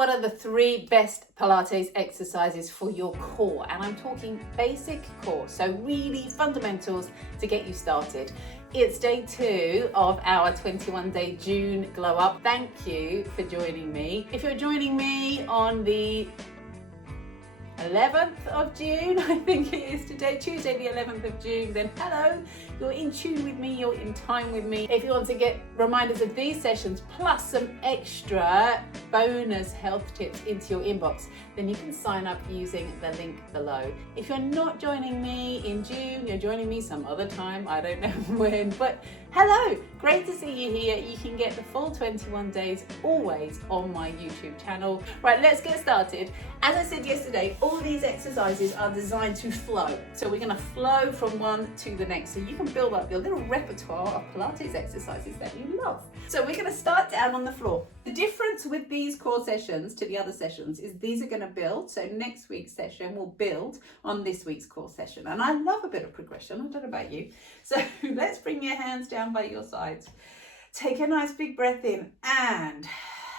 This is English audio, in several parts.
What are the 3 best Pilates exercises for your core? And I'm talking basic core, so really fundamentals to get you started. It's day 2 of our 21-day June glow up. Thank you for joining me. If you're joining me on the 11th of June, I think it is today, Tuesday the 11th of June, then hello, you're in tune with me, you're in time with me. If you want to get reminders of these sessions plus some extra bonus health tips into your inbox, then you can sign up using the link below. If you're not joining me in June, you're joining me some other time, I don't know when, but hello, great to see you here. You can get the full 21 days always on my YouTube channel. Right, let's get started. As I said yesterday, all these exercises are designed to flow. So we're going to flow from one to the next. So you can build up your little repertoire of Pilates exercises that you love. So we're going to start down on the floor. The difference with these core sessions to the other sessions is these are going to build. So next week's session will build on this week's core session. And I love a bit of progression. I don't know about you. So let's bring your hands down by your sides. Take a nice big breath in and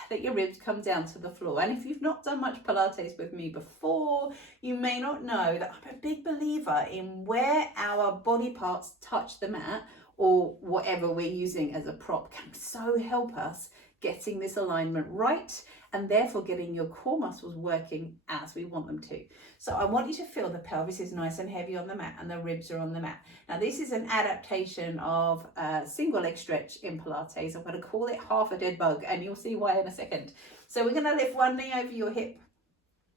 let your ribs come down to the floor. And if you've not done much Pilates with me before, you may not know that I'm a big believer in where our body parts touch the mat or whatever we're using as a prop can so help us getting this alignment right and therefore getting your core muscles working as we want them to. So I want you to feel the pelvis is nice and heavy on the mat and the ribs are on the mat. Now this is an adaptation of a single leg stretch in Pilates. I'm going to call it half a dead bug and you'll see why in a second. So we're going to lift one knee over your hip.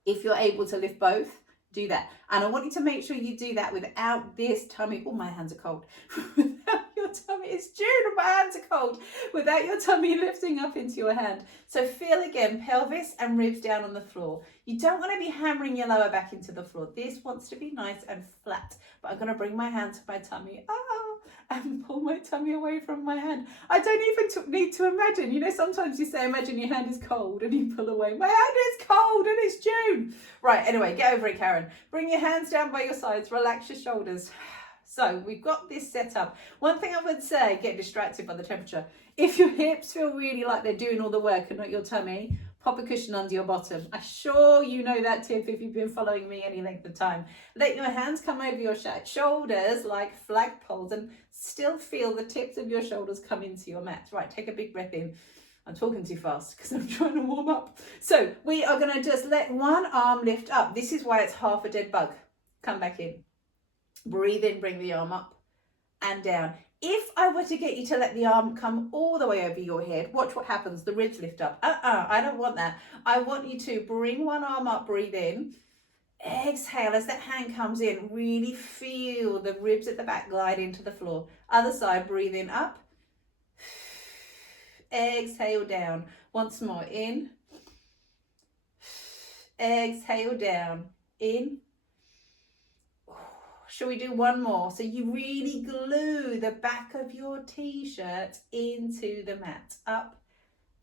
If you're able to lift both, do that. And I want you to make sure you do that without this tummy. Oh, my hands are cold. Without your tummy, it's June and my hands are cold. Without your tummy lifting up into your hand. So feel again, pelvis and ribs down on the floor. You don't want to be hammering your lower back into the floor. This wants to be nice and flat. But I'm going to bring my hand to my tummy. And pull my tummy away from my hand. I don't even need to imagine. You know, sometimes you say, imagine your hand is cold and you pull away. My hand is cold and it's June. Right, anyway, get over it, Karen. Bring your hands down by your sides. Relax your shoulders. So we've got this set up. One thing I would say, get distracted by the temperature. If your hips feel really like they're doing all the work and not your tummy, pop a cushion under your bottom. I'm sure you know that tip if you've been following me any length of time. Let your hands come over your shoulders like flagpoles and still feel the tips of your shoulders come into your mat. Right, take a big breath in. I'm talking too fast because I'm trying to warm up. So we are going to just let one arm lift up. This is why it's half a dead bug. Come back in. Breathe in, bring the arm up and down. If I were to get you to let the arm come all the way over your head, watch what happens. The ribs lift up. I don't want that. I want you to bring one arm up, breathe in. Exhale as that hand comes in. Really feel the ribs at the back glide into the floor. Other side, breathe in, up. Exhale down. Once more, in. Exhale down. In. Shall we do one more? So you really glue the back of your t-shirt into the mat, up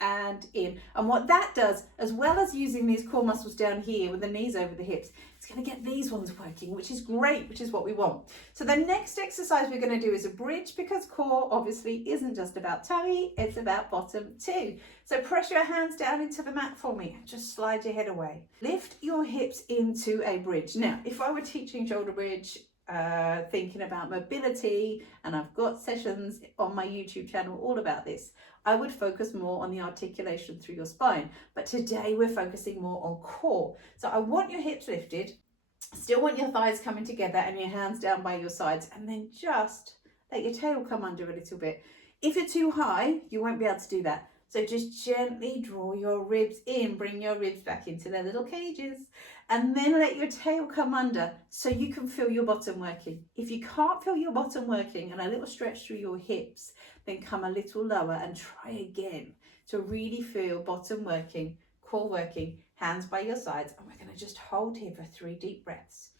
and in. And what that does, as well as using these core muscles down here with the knees over the hips, it's going to get these ones working, which is great, which is what we want. So the next exercise we're going to do is a bridge, because core obviously isn't just about tummy, it's about bottom too. So press your hands down into the mat for me and just slide your head away. Lift your hips into a bridge. Now, if I were teaching shoulder bridge, thinking about mobility, and I've got sessions on my YouTube channel all about this, I would focus more on the articulation through your spine, but today we're focusing more on core. So I want your hips lifted, still want your thighs coming together and your hands down by your sides, and then just let your tail come under a little bit. If you're too high, you won't be able to do that. So just gently draw your ribs in, bring your ribs back into their little cages, and then let your tail come under so you can feel your bottom working. If you can't feel your bottom working and a little stretch through your hips, then come a little lower and try again to really feel bottom working, core working, hands by your sides. And we're going to just hold here for 3 deep breaths.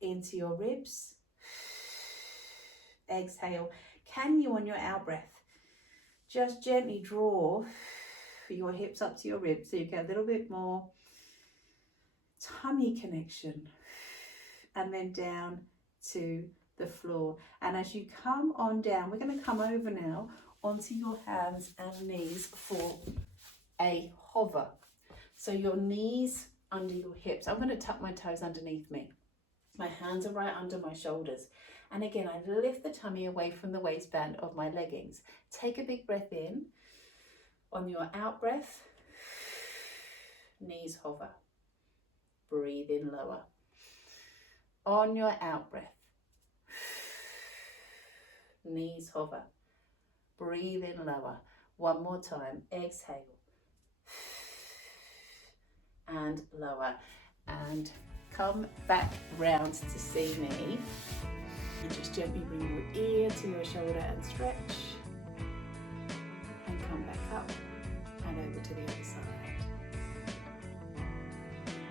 Into your ribs. Exhale. Can you, on your out breath, just gently draw your hips up to your ribs so you get a little bit more tummy connection, and then down to the floor. And as you come on down, we're going to come over now onto your hands and knees for a hover. So your knees under your hips. I'm going to tuck my toes underneath me. My hands are right under my shoulders. And again, I lift the tummy away from the waistband of my leggings. Take a big breath in. On your out breath, knees hover. Breathe in lower. On your out breath, knees hover. Breathe in lower. One more time. Exhale. And lower. And come back round to see me. And just gently bring your ear to your shoulder and stretch. And come back up and over to the other side.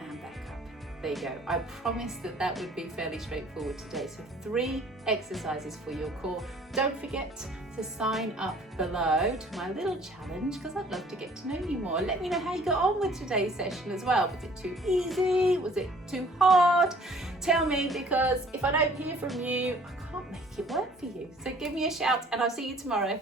And back up. There you go. I promised that that would be fairly straightforward today. So 3 exercises for your core. Don't forget to sign up below to my little challenge because I'd love to get to know you more. Let me know how you got on with today's session as well. Was it too easy? Was it too hard? Tell me, because if I don't hear from you, I can't make it work for you. So give me a shout and I'll see you tomorrow.